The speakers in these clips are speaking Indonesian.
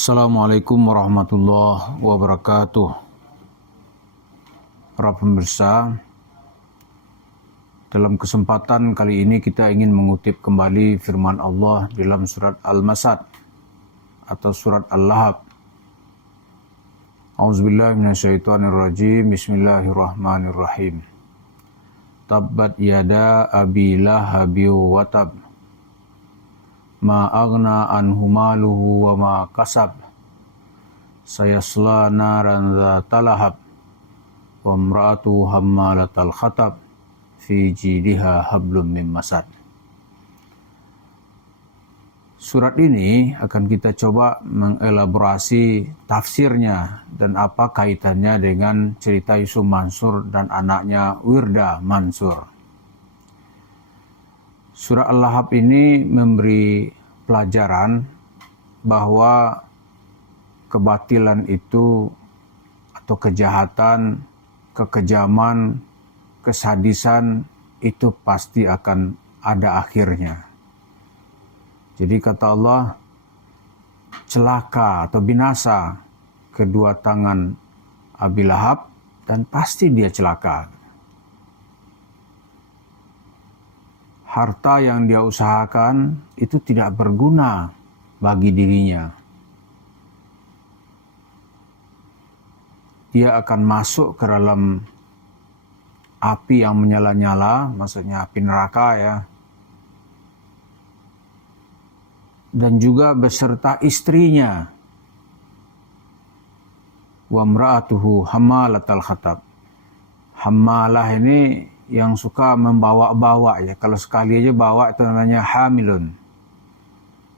Assalamualaikum warahmatullahi wabarakatuh. Para pemirsa, dalam kesempatan kali ini kita ingin mengutip kembali firman Allah dalam surat Al-Masad atau surat Al-Lahab. A'udzubillahi minasyaitonirrajim. Bismillahirrahmanirrahim. Tabbat yada abi lahabi wa tab. Ma aghna anhu maluhu wa ma kasab. Sayasla naran dzata lahab. Wa imra'atuhu hammalatal khatab. Fi jidiha hablum mim masad. Surat ini akan kita coba mengelaborasi tafsirnya dan apa kaitannya dengan cerita Yusuf Mansur dan anaknya Wirda Mansur. Surah Al-Lahab ini memberi pelajaran bahwa kebatilan itu atau kejahatan, kekejaman, kesadisan itu pasti akan ada akhirnya. Jadi kata Allah, celaka atau binasa kedua tangan Abi Lahab dan pasti dia celaka. Harta yang dia usahakan itu tidak berguna bagi dirinya. Dia akan masuk ke dalam api yang menyala-nyala, maksudnya api neraka ya. Dan juga beserta istrinya. Wa imra'atuhu hammalatal khatab. Hammalah ini yang suka membawa-bawa ya. Kalau sekali aja bawa itu namanya hamilun.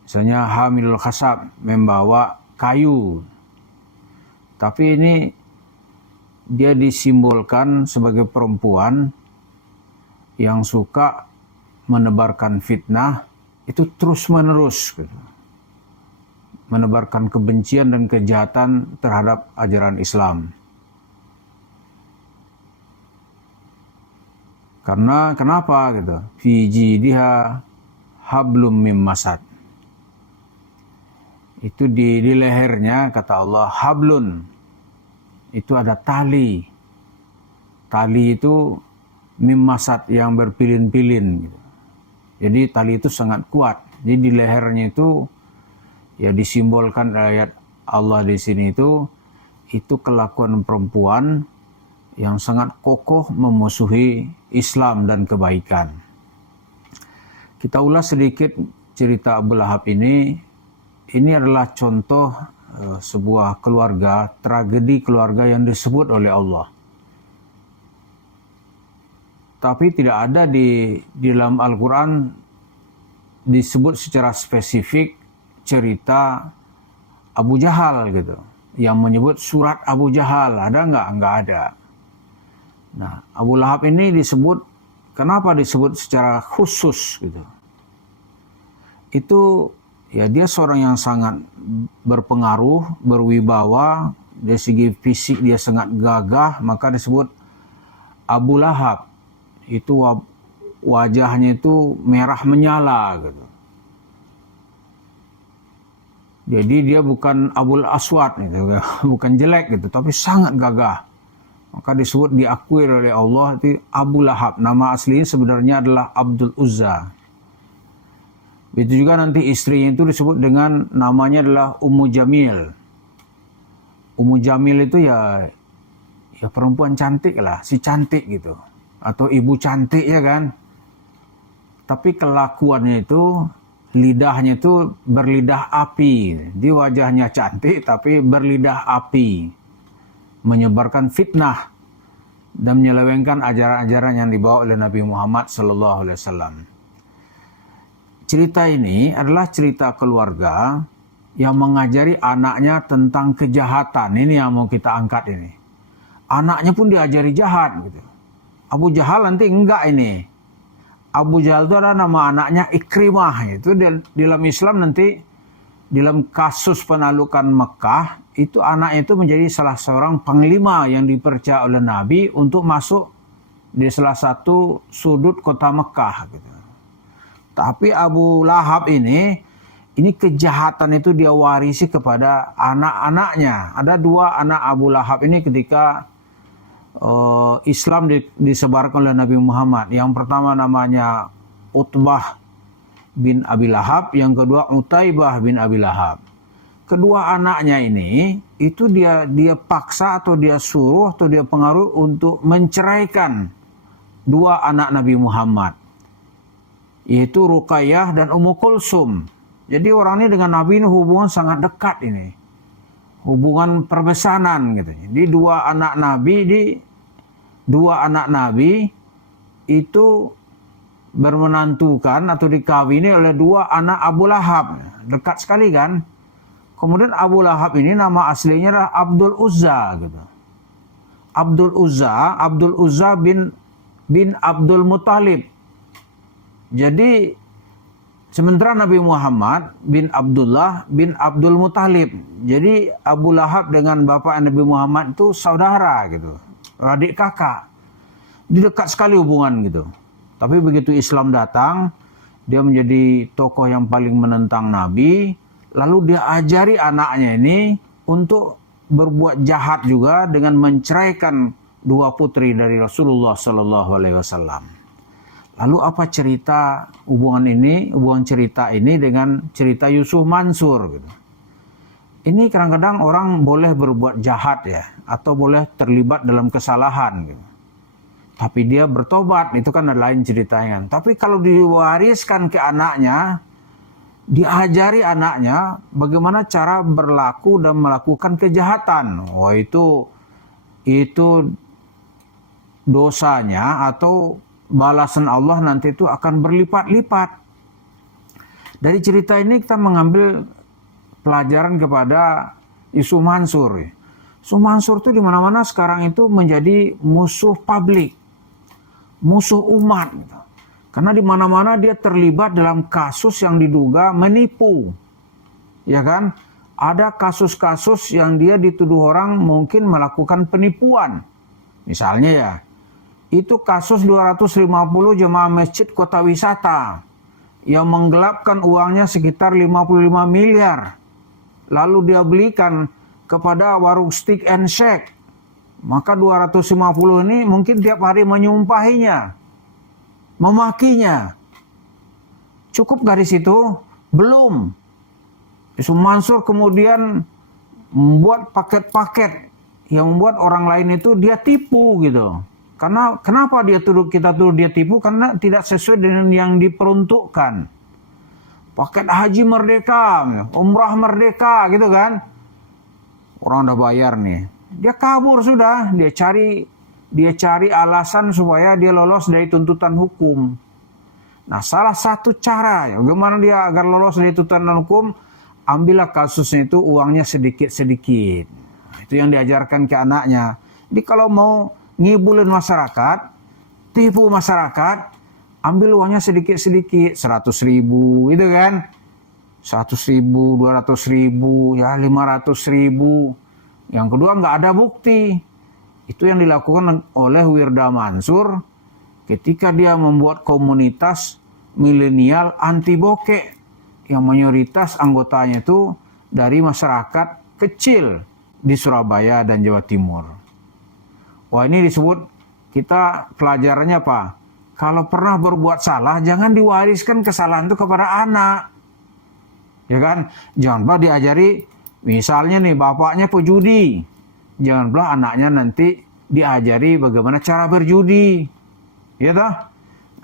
Misalnya hamilul khasab, membawa kayu. Tapi ini dia disimbolkan sebagai perempuan yang suka menebarkan fitnah itu terus-menerus gitu. Menebarkan kebencian dan kejahatan terhadap ajaran Islam. Karena kenapa gitu? Fi jidiha hablum mim masad. Itu di lehernya kata Allah hablun. Itu ada tali. Tali itu mim masad yang berpilin-pilin gitu. Jadi tali itu sangat kuat. Jadi di lehernya itu ya disimbolkan ayat Allah di sini itu kelakuan perempuan yang sangat kokoh memusuhi Islam dan kebaikan. Kita ulas sedikit cerita Abu Lahab ini. Ini adalah contoh sebuah keluarga, tragedi keluarga yang disebut oleh Allah. Tapi tidak ada di dalam Al-Quran disebut secara spesifik cerita Abu Jahal gitu. Yang menyebut surat Abu Jahal, ada nggak? Nggak ada. Nah, Abu Lahab ini disebut, kenapa disebut secara khusus gitu? Itu ya dia seorang yang sangat berpengaruh, berwibawa, dari segi fisik dia sangat gagah, maka disebut Abu Lahab. Itu wajahnya itu merah menyala gitu. Jadi dia bukan Abul Aswad gitu, bukan jelek gitu, tapi sangat gagah. Maka disebut diakui oleh Allah itu Abu Lahab. Nama aslinya sebenarnya adalah Abdul Uzza. Itu juga nanti istrinya itu disebut dengan namanya adalah Ummu Jamil. Ummu Jamil itu ya perempuan cantik lah, si cantik gitu. Atau ibu cantik ya kan. Tapi kelakuannya itu, lidahnya itu berlidah api. Di wajahnya cantik tapi berlidah api. Menyebarkan fitnah dan menyelewengkan ajaran-ajaran yang dibawa oleh Nabi Muhammad SAW. Cerita ini adalah cerita keluarga yang mengajari anaknya tentang kejahatan. Ini yang mau kita angkat ini. Anaknya pun diajari jahat gitu. Abu Jahal nanti enggak ini. Abu Jahal itu adalah nama anaknya Ikrimah. Itu dalam Islam nanti dalam kasus penaklukan Mekah itu anaknya itu menjadi salah seorang panglima yang dipercaya oleh Nabi untuk masuk di salah satu sudut kota Mekah gitu. Tapi Abu Lahab ini ini kejahatan itu dia warisi kepada anak-anaknya. Ada 2 anak Abu Lahab ini ketika Islam disebarkan oleh Nabi Muhammad. Yang pertama namanya Utbah bin Abi Lahab, yang kedua Utaibah bin Abi Lahab. Kedua anaknya ini itu dia paksa atau dia suruh atau dia pengaruh untuk menceraikan 2 anak Nabi Muhammad, yaitu Ruqayyah dan Ummu Kulsum. Jadi orang ini dengan Nabi ini hubungan sangat dekat ini. Hubungan perbesanan gitu. Jadi 2 anak Nabi itu bermenantukan atau dikawini oleh 2 anak Abu Lahab. Dekat sekali kan? Kemudian Abu Lahab ini nama aslinya adalah Abdul Uzza gitu. Abdul Uzza bin Abdul Muthalib. Jadi sementara Nabi Muhammad bin Abdullah bin Abdul Muthalib. Jadi Abu Lahab dengan bapak Nabi Muhammad itu saudara gitu. Adik kakak. Dekat sekali hubungan gitu. Tapi begitu Islam datang, dia menjadi tokoh yang paling menentang Nabi. Lalu dia ajari anaknya ini untuk berbuat jahat juga dengan menceraikan 2 putri dari Rasulullah Sallallahu Alaihi Wasallam. Lalu apa cerita hubungan cerita ini dengan cerita Yusuf Mansur? Gitu. Ini kadang-kadang orang boleh berbuat jahat ya, atau boleh terlibat dalam kesalahan. Gitu. Tapi dia bertobat, itu kan ada lain ceritanya. Tapi kalau diwariskan ke anaknya, diajari anaknya bagaimana cara berlaku dan melakukan kejahatan. Wah itu dosanya atau balasan Allah nanti itu akan berlipat-lipat. Dari cerita ini kita mengambil pelajaran kepada Yusuf Mansur. Yusuf Mansur itu di mana-mana sekarang itu menjadi musuh publik, musuh umat. Karena di mana-mana dia terlibat dalam kasus yang diduga menipu. Ya kan? Ada kasus-kasus yang dia dituduh orang mungkin melakukan penipuan. Misalnya ya, itu kasus 250 jemaah masjid kota wisata yang menggelapkan uangnya sekitar 55 miliar. Lalu dia belikan kepada warung Steak and Shake. Maka 250 ini mungkin tiap hari menyumpahinya, memakinya. Cukup gak di situ? Belum. Yusuf Mansur kemudian membuat paket-paket yang membuat orang lain itu dia tipu gitu. Karena kenapa kita tuduh dia tipu? Karena tidak sesuai dengan yang diperuntukkan. Paket haji merdeka, umrah merdeka gitu kan. Orang udah bayar nih. Dia kabur sudah, dia cari alasan supaya dia lolos dari tuntutan hukum. Nah, salah satu cara bagaimana dia agar lolos dari tuntutan hukum, ambillah kasusnya itu uangnya sedikit-sedikit. Itu yang diajarkan ke anaknya. Jadi kalau mau ngibulin masyarakat, tipu masyarakat, ambil uangnya sedikit-sedikit, 100.000 gitu kan. 100.000, 200.000, ya 500.000. Yang kedua nggak ada bukti. Itu yang dilakukan oleh Wirda Mansur ketika dia membuat komunitas milenial anti bokeh yang mayoritas anggotanya itu dari masyarakat kecil di Surabaya dan Jawa Timur. Wah, ini disebut kita pelajarannya apa? Kalau pernah berbuat salah jangan diwariskan kesalahan itu kepada anak. Ya kan? Jangan pula diajari, misalnya nih bapaknya pejudi, jangan pula anaknya nanti diajari bagaimana cara berjudi. Ya toh?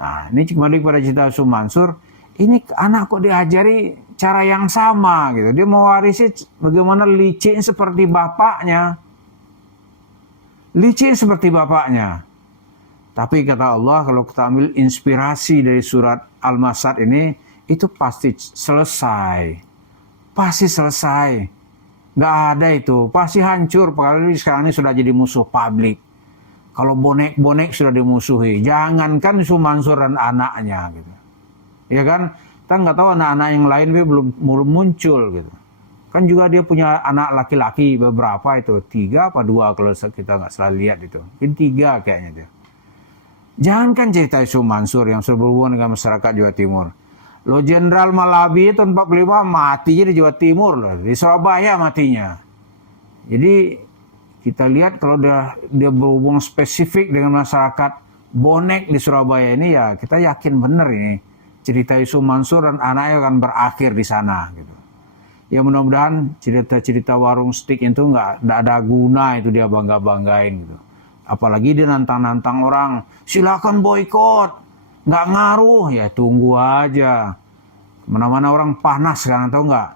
Nah, ini kembali kepada cerita Yusuf Mansur. Ini anak kok diajari cara yang sama gitu. Dia mewarisi bagaimana licin seperti bapaknya. Licin seperti bapaknya. Tapi kata Allah, kalau kita ambil inspirasi dari surat Al-Masad ini, itu pasti selesai. Pasti selesai. Nggak ada itu. Pasti hancur. Apalagi sekarang ini sudah jadi musuh publik. Kalau bonek-bonek sudah dimusuhi. Jangankan Yusuf Mansur dan anaknya gitu. Ya kan? Kita nggak tahu anak-anak yang lain belum muncul gitu. Kan juga dia punya anak laki-laki beberapa itu. 3 apa 2 kalau kita nggak salah lihat itu. Mungkin 3 kayaknya itu. Jangankan cerita Yusuf Mansur yang sudah berhubungan dengan masyarakat Jawa Timur. Lo Jenderal Malabi tahun 45 matinya di Jawa Timur loh, di Surabaya matinya. Jadi kita lihat kalau dia berhubung spesifik dengan masyarakat bonek di Surabaya ini, ya kita yakin benar ini cerita Yusuf Mansur dan anaknya akan berakhir di sana gitu. Ya mudah-mudahan cerita-cerita warung stik itu nggak ada guna itu dia bangga-banggain gitu. Apalagi dia nantang-nantang orang, silakan boikot, nggak ngaruh, ya tunggu aja. Mana-mana orang panas sekarang, tahu nggak?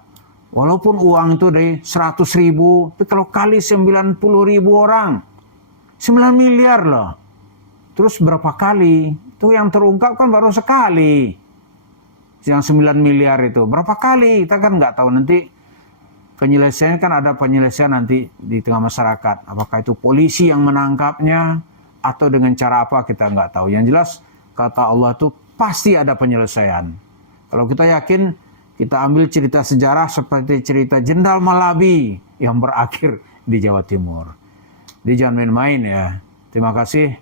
Walaupun uang itu dari 100.000, tapi kalau kali 90.000 orang, 9 miliar loh. Terus berapa kali? Itu yang terungkap kan baru sekali. Yang 9 miliar itu, berapa kali? Kita kan nggak tahu nanti penyelesaiannya, kan ada penyelesaian nanti di tengah masyarakat. Apakah itu polisi yang menangkapnya atau dengan cara apa, kita nggak tahu. Yang jelas kata Allah itu pasti ada penyelesaian. Kalau kita yakin, kita ambil cerita sejarah seperti cerita Jenderal Malabi yang berakhir di Jawa Timur. Jadi jangan main-main ya. Terima kasih.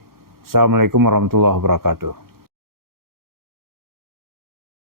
Assalamualaikum warahmatullahi wabarakatuh.